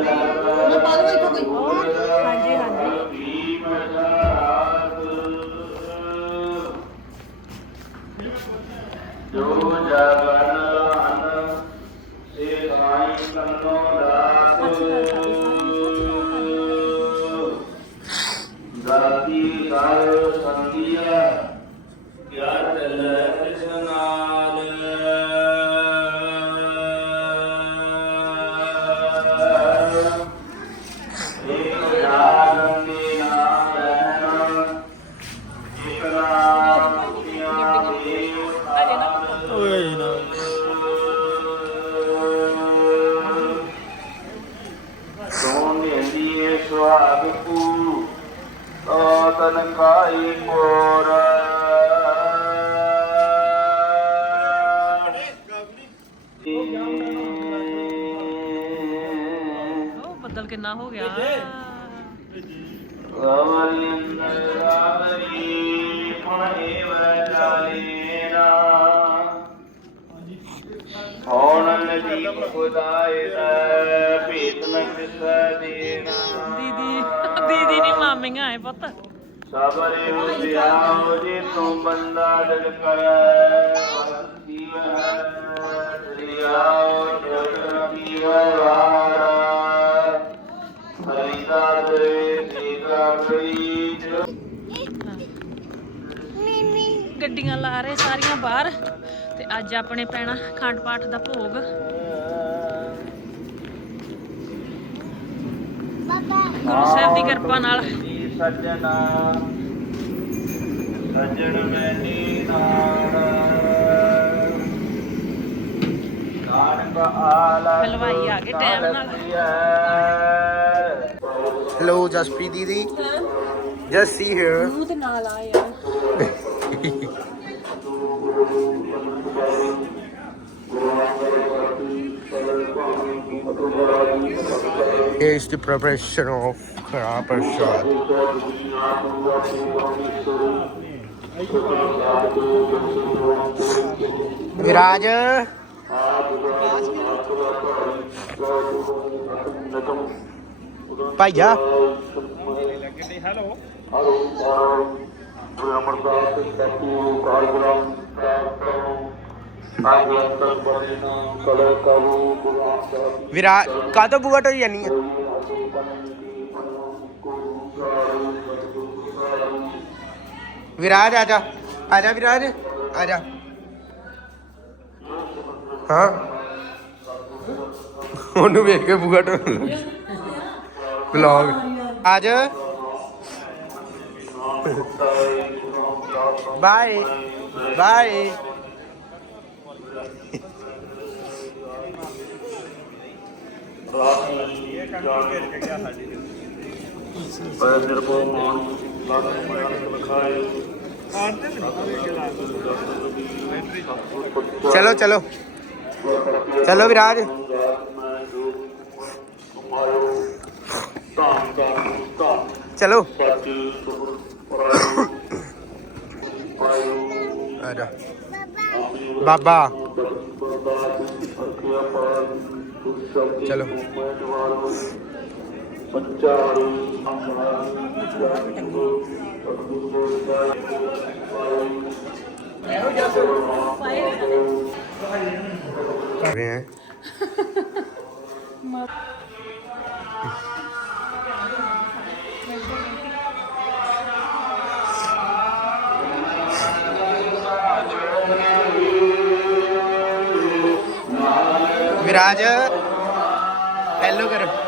ਮੈਂ ਪਾ ਦਵਾਂ ਇੱਥੋਂ ਕੋਈ। ਹਾਂਜੀ ਹਾਂਜੀ। ਜੋ ਜਗਨ ਅਨ ਸੇ ਸਾਈ ਕੰਨੋ ਦਾਸ। ਦਾਤੀ ਸਾਹਿਬ ਸੰਦੀਆ ਉਹ ਬੱਦਲ ਕਿੰਨਾ ਹੋ ਗਿਆ। ਨ ਦੀਦੀ ਦੀਦੀ ਨਹੀਂ ਮਾਮੀਆਂ ਆਏ ਪੁੱਤ। ਸਬਰੇ ਹੁਸਿਆਓ ਜੇ ਤੂੰ ਬੰਦਾ ਦਿਲ ਕਰੈ ਜੀਵ ਹੈ ਗੱਡੀਆਂ ਲਾ ਰਹੇ ਸਾਰੀਆਂ ਬਾਹਰ ਤੇ ਅੱਜ ਆਪਣੇ ਪੈਣਾ ਖੰਡ ਪਾਠ ਦਾ ਭੋਗ। ਗੁਰੂ ਸਾਹਿਬ ਦੀ ਕਿਰਪਾ ਨਾਲ। ਜੀ ਸੱਜਣਾ ਸੱਜਣ ਮੈਨੀ ਨਾੜ ਹਲਵਾਈ ਆ ਗਏ ਟਾਈਮ ਨਾਲ ਹੈਲੋ ਜਸਪ੍ਰੀਤ ਦੀਦੀ ਜਸਟ ਸੀ ਹੇਅਰ ਮੂੰਹ ਤੇ ਨਾਲ ਆਏ ਆ Here is the preparation of Kara Prasad. ਵਿਰਾਜ ਭਾਈਆ ਹੈਲੋ ਅਮਰਦਾਸ ਸਿੰਘ ਕਾਕੂ ਕਾਰਗੁਰਾਮ ਆਗਿਆਤਨ ਕਾਦੋਂ ਬੁਆ ਟੋਈ ਜਾਨੀ ਆ ਵਿਰਾਜ ਆ ਜਾ ਆ ਜਾ। ਵਿਰਾਜ ਆ ਜਾ। ਹਾਂ। ਉਹਨੂੰ ਵੇਖ ਕੇ ਬੁਆ ਟੋਣ ਲੱਗੀ ਵਲੌਗ ਆ ਜਾ ਬਾਏ। ਬਾਏ। ਪਰ ਨਿਰਭਉ ਮਾਨ ਲਾਗ ਲਖਾਏ ਚਲੋ ਚਲੋ। ਚਲੋ ਵਿਰਾਜ ਚਲੋ ਆ ਜਾ ਬਾਬਾ ਚਲੋ ਕਰ ਵਿਰਾਜ ਹੈਲੋ ਕਰੋ।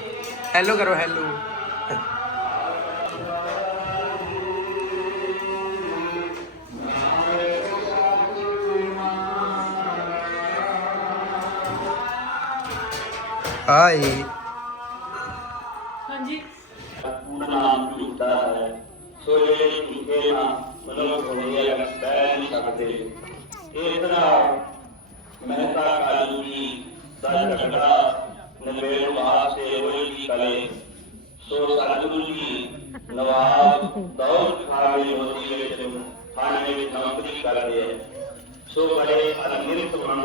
ਹੈਲੋ ਕਰੋ ਹੈਲੋ ਹਾਏ ਹਾਂਜੀ ਪੂਰਾ ਨਾਮ ਝੂਠਾ ਹੈ ਸੋ ਜਿਹੜੇ ਝੂਠੇ ਨਾ ਮਨੁੱਖ ਹੋਏ ਬਹਿ ਨਹੀਂ ਸਕਦੇ ਇਸ ਤਰ੍ਹਾਂ ਮਹਿਤਾ ਕਾਲੂ ਜੀ ਦਾ ਝਗੜਾ ਨਵੇੜ ਵਾਸਤੇ ਹੋਈ ਦੀ ਕਲੇ ਸੋ ਸਤਿਗੁਰੂ ਜੀ ਨਵਾਬ ਦੌਲਤ ਖਾਨ ਦੀ ਮੋਦੀ ਵਿੱਚ ਥਾਣੇ ਵਿੱਚ ਨੌਕਰੀ ਕਰਦੇ ਹੈ ਸੋ ਬੜੇ ਅਨੰਦਿਤ ਮਨ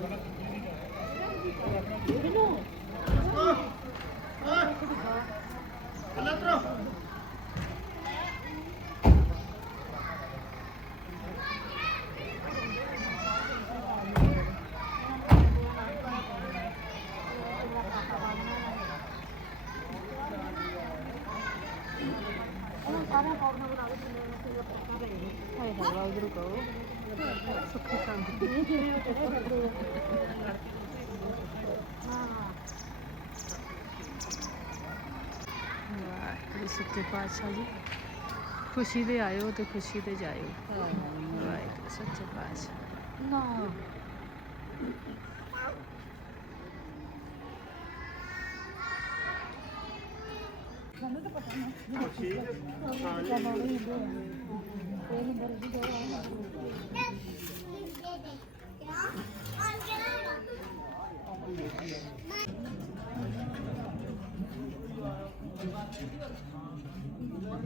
Let's go. ਵਾਹਿਗੁਰੂ ਸੱਚੇ ਪਾਤਸ਼ਾਹ ਜੀ। ਖੁਸ਼ੀ ਦੇ ਆਇਓ ਤੇ ਖੁਸ਼ੀ ਤੇ ਜਾਇਓ। ਵਾਹਿਗੁਰੂ, ਸੱਚੇ ਪਾਤਸ਼ਾਹ। ਨਾ। Terima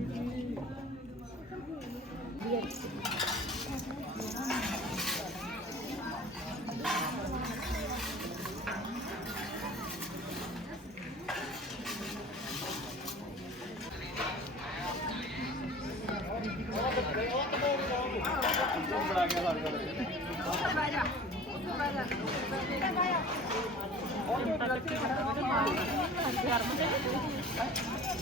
kasih.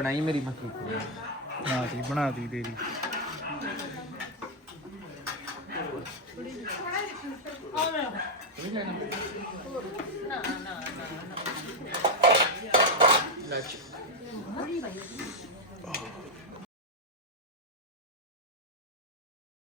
ਬਣਾਈ ਮੇਰੀ ਮੱਕੀ। ਹਾਂ ਜੀ ਬਣਾ ਦੀ ਤੇਰੀ। ਲੱਛ